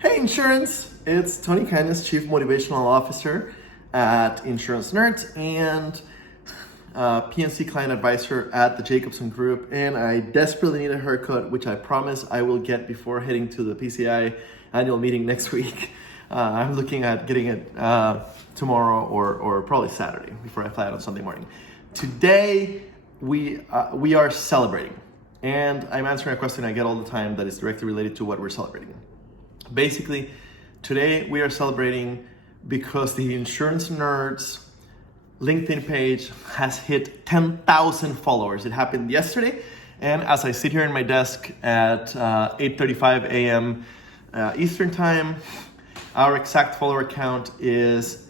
Hey Insurance! It's Tony Cañas, Chief Motivational Officer at Insurance Nerds and PNC Client Advisor at the Jacobson Group. And I desperately need a haircut, which I promise I will get before heading to the PCI annual meeting next week. I'm looking at getting it tomorrow or probably Saturday before I fly out on Sunday morning. Today, we are celebrating. And I'm answering a question I get all the time that is directly related to what we're celebrating. Basically, today we are celebrating because the Insurance Nerds LinkedIn page has hit 10,000 followers. It happened yesterday, and as I sit here in my desk at 8:35 a.m. Eastern Time, our exact follower count is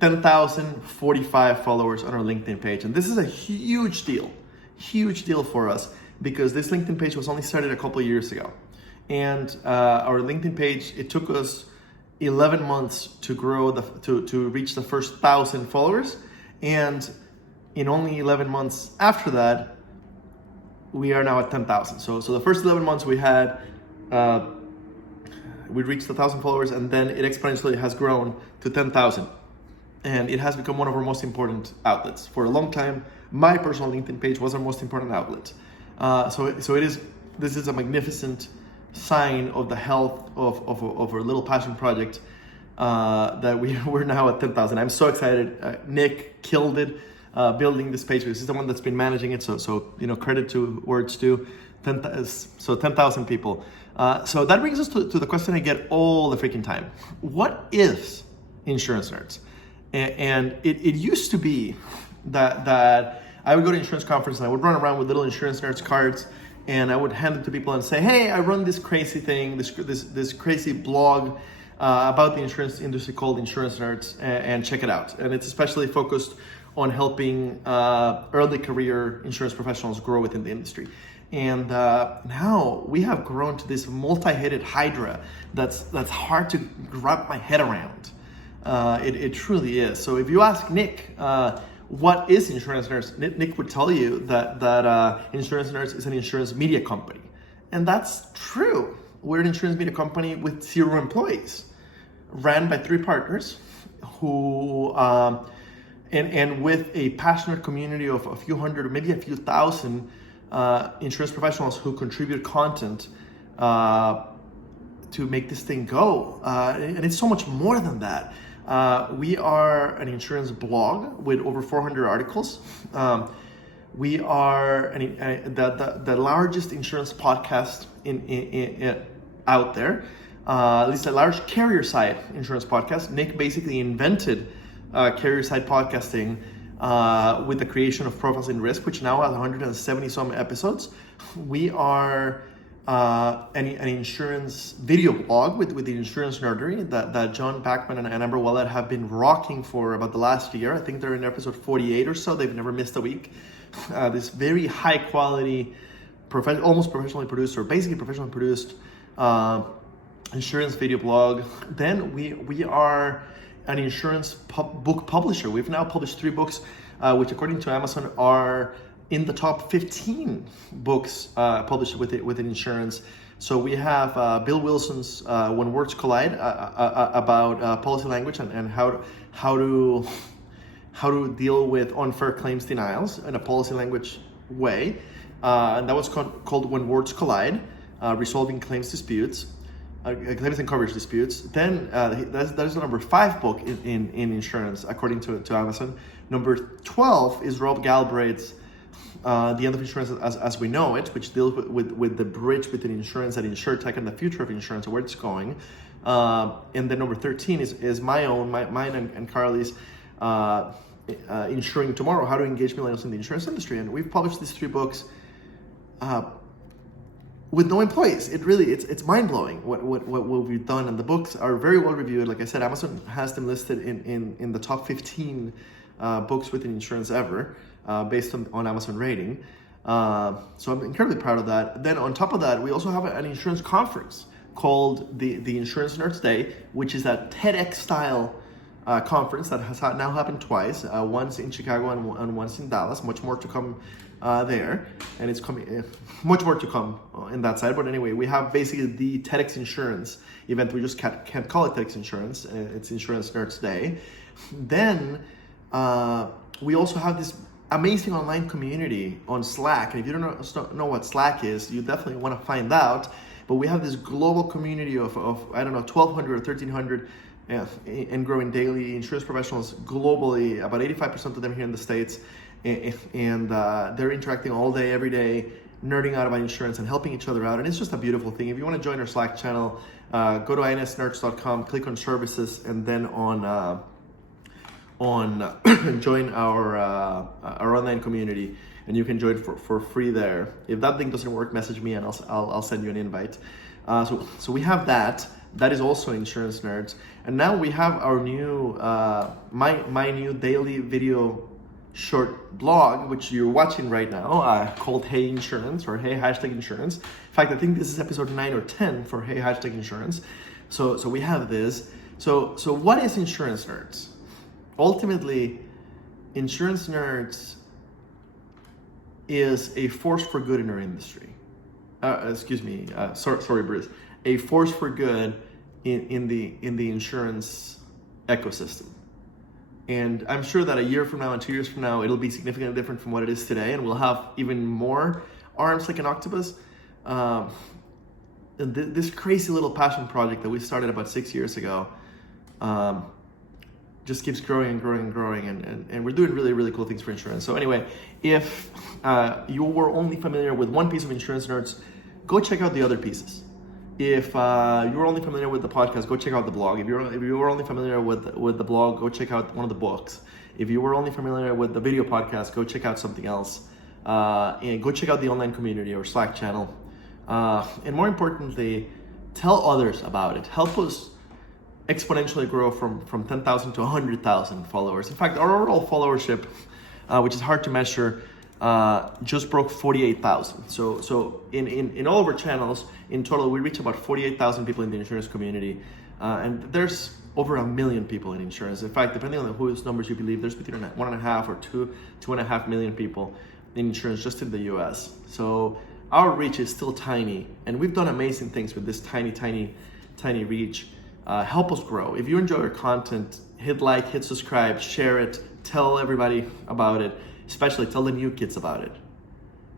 10,045 followers on our LinkedIn page. And this is a huge deal for us because this LinkedIn page was only started a couple of years ago. And our LinkedIn page, it took us 11 months to grow, to reach the first 1,000 followers. And in only 11 months after that, we are now at 10,000. So the first 11 months we had, we reached 1,000 followers, and then it exponentially has grown to 10,000. And it has become one of our most important outlets. For a long time, my personal LinkedIn page was our most important outlet. This is a magnificent sign of the health of our little passion project that we're now at 10,000. I'm so excited. Nick killed it building this page. This is the one that's been managing it. So credit to where it's due. 10,000 people. So that brings us to the question I get all the freaking time. What is Insurance Nerds? And it used to be that I would go to insurance conference and I would run around with little Insurance Nerds cards, and I would hand them to people and say, hey, I run this crazy thing, this crazy blog about the insurance industry called Insurance Nerds, and check it out. And it's especially focused on helping early career insurance professionals grow within the industry. And now we have grown to this multi-headed hydra that's hard to wrap my head around. It truly is. So if you ask Nick, what is Insurance Nerds? Nick would tell you that Insurance Nerds is an insurance media company. And that's true. We're an insurance media company with 0 employees, ran by 3 partners who, and with a passionate community of a few hundred or maybe a few thousand insurance professionals who contribute content to make this thing go. And it's so much more than that. We are an insurance blog with over 400 articles. We are the largest insurance podcast out there, at least a large carrier side insurance podcast. Nick basically invented carrier side podcasting with the creation of Profiles in Risk, which now has 170 some episodes. We are an insurance video blog with the Insurance Nerdery that John Backman and Amber Wallet have been rocking for about the last year. I think they're in episode 48 or so. They've never missed a week. This very high quality, almost professionally produced, or basically professionally produced insurance video blog. Then we are an insurance book publisher. We've now published 3 books, which according to Amazon are in the top 15 books published within insurance. So we have Bill Wilson's When Words Collide about policy language and how to deal with unfair claims denials in a policy language way. And that was called When Words Collide, Resolving Claims Disputes, Claims and Coverage Disputes. Then that is the number 5 book in insurance according to Amazon. Number 12 is Rob Galbraith's The End of Insurance as We Know It, which deals with the bridge between insurance and InsurTech and the future of insurance and where it's going. And then number 13 is mine and Carly's Insuring Tomorrow, How to Engage Millennials in the Insurance Industry. And we've published these 3 books with no employees. It's mind-blowing what we've done. And the books are very well reviewed. Like I said, Amazon has them listed in the top 15 books within insurance ever. Based on Amazon rating. So I'm incredibly proud of that. Then on top of that, we also have an insurance conference called the Insurance Nerds Day, which is a TEDx style conference that has now happened twice, once in Chicago and once in Dallas. Much more to come there, and it's coming. Much more to come in that side. But anyway, we have basically the TEDx Insurance event. We just can't call it TEDx Insurance. It's Insurance Nerds Day. Then we also have this amazing online community on Slack. And if you don't know what Slack is, you definitely want to find out. But we have this global community of I don't know, 1,200 or 1,300 and growing daily insurance professionals globally, about 85% of them here in the States. And they're interacting all day, every day, nerding out about insurance and helping each other out. And it's just a beautiful thing. If you want to join our Slack channel, go to insnerds.com, click on services, and then on join our online community, and you can join for free there. If that link doesn't work, message me and I'll send you an invite. So we have that. That is also Insurance Nerds. And now we have our new my new daily video short blog, which you're watching right now, called Hey Insurance, or Hey #Insurance. In fact, I think this is episode 9 or 10 for Hey #Insurance. So we have this. So what is Insurance Nerds? Ultimately, Insurance Nerds is a force for good in our industry. Sorry, Bruce. A force for good in the insurance ecosystem. And I'm sure that a year from now and 2 years from now, it'll be significantly different from what it is today, and we'll have even more arms like an octopus. And this crazy little passion project that we started about 6 years ago just keeps growing and growing and growing, and we're doing really, really cool things for insurance. So anyway, if you were only familiar with one piece of Insurance Nerds, go check out the other pieces. If you were only familiar with the podcast, go check out the blog. If you were only familiar with the blog, go check out one of the books. If you were only familiar with the video podcast, go check out something else. And go check out the online community or Slack channel. And more importantly, tell others about it. Help us exponentially grow from 10,000 to 100,000 followers. In fact, our overall followership, which is hard to measure, just broke 48,000. So in all of our channels, in total, we reach about 48,000 people in the insurance community. And there's over 1 million people in insurance. In fact, depending on whose numbers you believe, there's between 1.5 or 2.5 million people in insurance just in the US. So our reach is still tiny, and we've done amazing things with this tiny reach. Help us grow. If you enjoy our content, hit like, hit subscribe, share it, tell everybody about it, especially tell the new kids about it,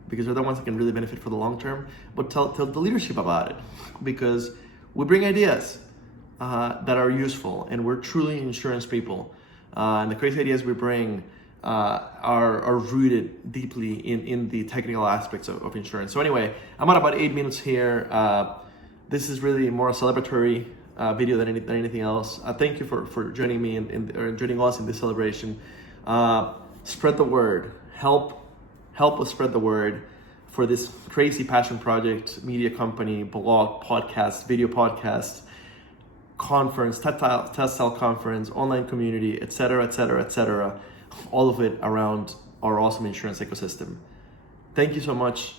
because they're the ones that can really benefit for the long term. But tell the leadership about it, because we bring ideas that are useful, and we're truly insurance people. And the crazy ideas we bring are rooted deeply in the technical aspects of insurance. So anyway, I'm at about 8 minutes here. This is really more a celebratory video than anything else. Thank you for joining me or joining us in this celebration. Spread the word. Help us spread the word for this crazy passion project, media company, blog, podcast, video podcast, conference, test-style conference, online community, etc. All of it around our awesome insurance ecosystem. Thank you so much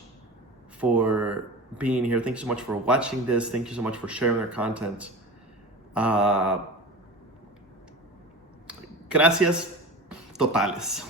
for being here. Thank you so much for watching this. Thank you so much for sharing our content. Gracias totales.